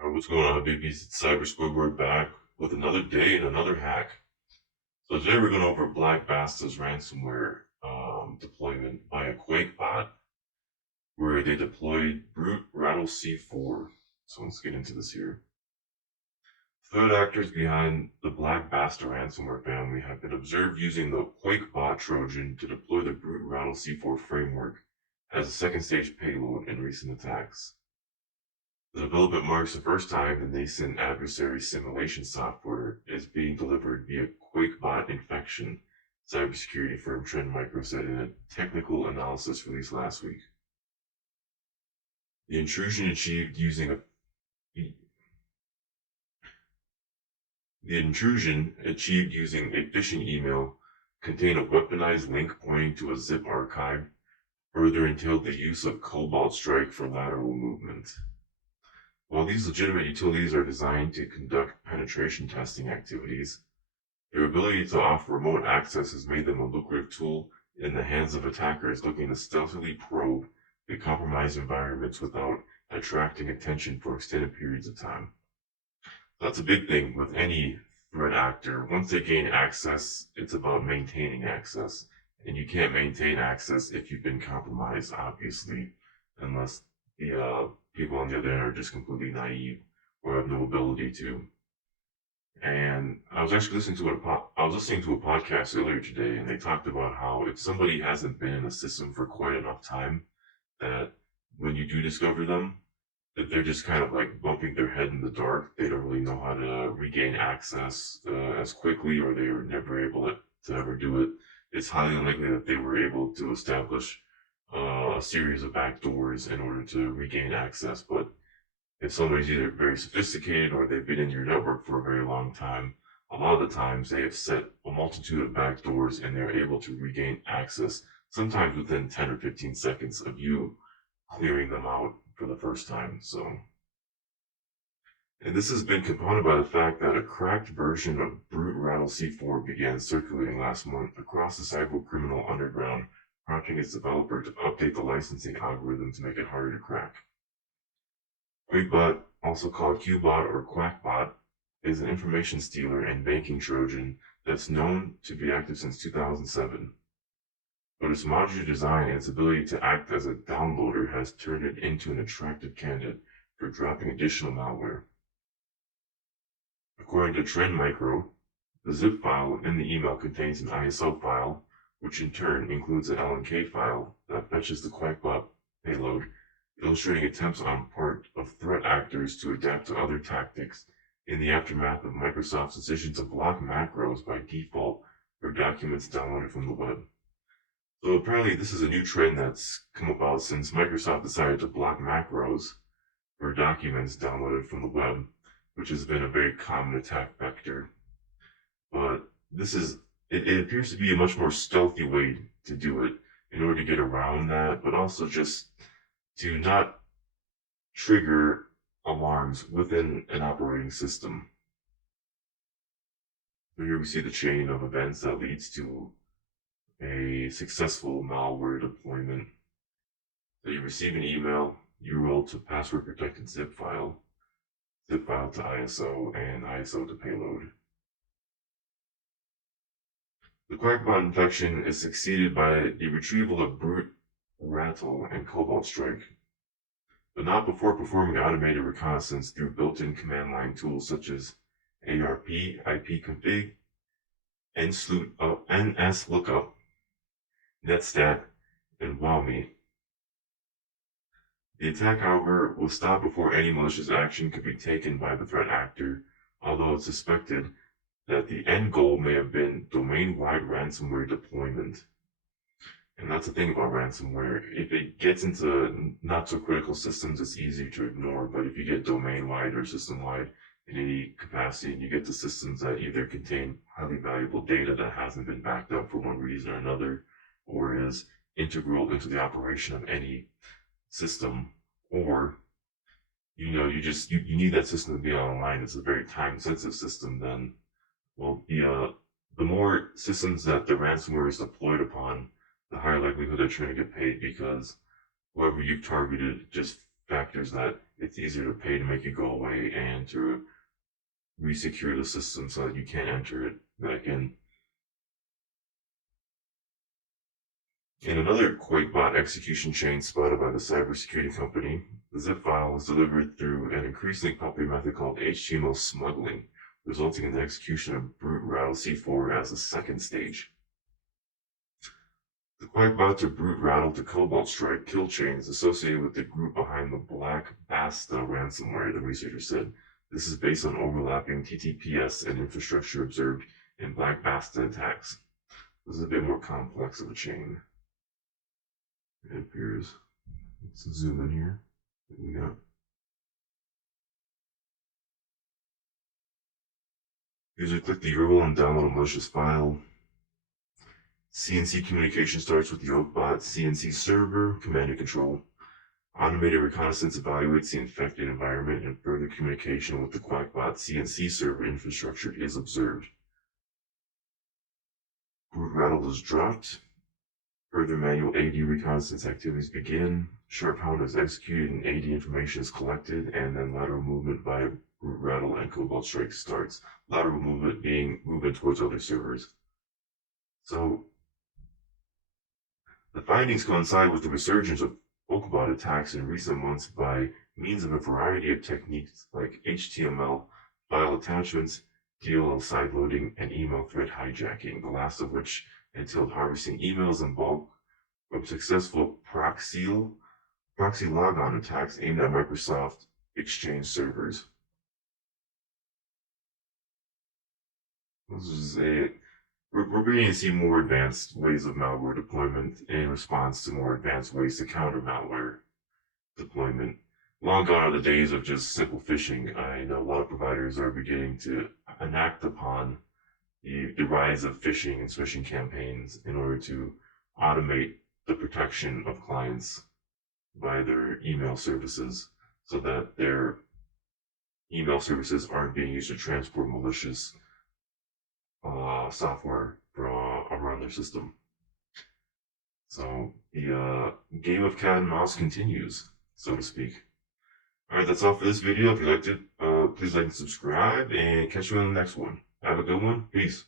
What's going on, babies? It's Cyber Squidward back with another day and another hack. So today we're going over Black Basta's ransomware deployment by a Quake bot, where they deployed Brute Rattle C4. So let's get into this here. Threat actors behind the Black Basta ransomware family have been observed using the Quake bot Trojan to deploy the Brute Rattle C4 framework as a second stage payload in recent attacks. The development marks the first time the nascent adversary simulation software is being delivered via QuakeBot infection, cybersecurity firm Trend Micro said in a technical analysis released last week. The intrusion achieved using a phishing email contained a weaponized link pointing to a zip archive, further entailed the use of Cobalt Strike for lateral movement. While these legitimate utilities are designed to conduct penetration testing activities, their ability to offer remote access has made them a lucrative tool in the hands of attackers looking to stealthily probe the compromised environments without attracting attention for extended periods of time. That's a big thing with any threat actor. Once they gain access, it's about maintaining access. And you can't maintain access if you've been compromised, obviously, unless the people on the other end are just completely naive or have no ability to. And I was actually listening to a podcast earlier today, and they talked about how if somebody hasn't been in a system for quite enough time, that when you do discover them, that they're just kind of like bumping their head in the dark. They don't really know how to regain access as quickly, or they were never able to ever do it. It's highly unlikely that they were able to establish a series of backdoors in order to regain access. But if somebody's either very sophisticated or they've been in your network for a very long time, a lot of the times they have set a multitude of backdoors and they're able to regain access, sometimes within 10 or 15 seconds of you clearing them out for the first time. And this has been compounded by the fact that a cracked version of Brute Rattle C4 began circulating last month across the cyber criminal underground, prompting its developer to update the licensing algorithm to make it harder to crack. QuakeBot, also called QBot or QuackBot, is an information stealer and banking Trojan that's known to be active since 2007. But its modular design and its ability to act as a downloader has turned it into an attractive candidate for dropping additional malware. According to Trend Micro, the zip file in the email contains an ISO file, which in turn includes an LNK file that fetches the QuackBot payload, illustrating attempts on part of threat actors to adapt to other tactics in the aftermath of Microsoft's decision to block macros by default for documents downloaded from the web. So apparently this is a new trend that's come about since Microsoft decided to block macros for documents downloaded from the web, which has been a very common attack vector. But it appears to be a much more stealthy way to do it in order to get around that, but also just to not trigger alarms within an operating system. So here we see the chain of events that leads to a successful malware deployment. So you receive an email, you roll to password protected zip file to ISO, and ISO to payload. The QuackBot infection is succeeded by the retrieval of Brute Rattle and Cobalt Strike, but not before performing automated reconnaissance through built-in command line tools such as ARP, ipconfig, NSLOOKUP, netstat, and WowMe. The attack, however, was stopped before any malicious action could be taken by the threat actor, although it's suspected that the end goal may have been domain-wide ransomware deployment. And that's the thing about ransomware. If it gets into not-so-critical systems, it's easier to ignore, but if you get domain-wide or system-wide in any capacity, and you get to systems that either contain highly valuable data that hasn't been backed up for one reason or another, or is integral into the operation of any system, or you need that system to be online, it's a very time sensitive system, then well the more systems that the ransomware is deployed upon, the higher likelihood that you're going to get paid, because whoever you've targeted just factors that it's easier to pay to make it go away and to re-secure the system so that you can't enter it back in. In another QuakeBot execution chain spotted by the cybersecurity company, the zip file was delivered through an increasingly popular method called HTML smuggling, resulting in the execution of brute rattle C4 as the second stage. The QuakeBot to brute rattle to Cobalt Strike kill chain is associated with the group behind the Black Basta ransomware, the researcher said. This is based on overlapping TTPS and infrastructure observed in Black Basta attacks. This is a bit more complex of a chain. It appears. Let's zoom in here. What we got? User click the URL and download a malicious file. CNC communication starts with the OakBot CNC server, command and control. Automated reconnaissance evaluates the infected environment, and further communication with the QuackBot CNC server infrastructure is observed. Brute rattle is dropped. Further manual AD reconnaissance activities begin. Sharp Hound is executed and AD information is collected, and then lateral movement via brute rattle and Cobalt Strike starts. Lateral movement being movement towards other servers. So the findings coincide with the resurgence of OakBot attacks in recent months by means of a variety of techniques like HTML, file attachments, DLL sideloading, and email thread hijacking, the last of which entailed harvesting emails in bulk from successful proxy logon attacks aimed at Microsoft Exchange servers. This is we're beginning to see more advanced ways of malware deployment in response to more advanced ways to counter malware deployment. Long gone are the days of just simple phishing. I know a lot of providers are beginning to enact upon the rise of phishing and smishing campaigns in order to automate the protection of clients by their email services so that their email services aren't being used to transport malicious software around their system. So the game of cat and mouse continues, so to speak. Alright, that's all for this video. If you liked it, please like and subscribe, and catch you on the next one. Have a good one. Peace.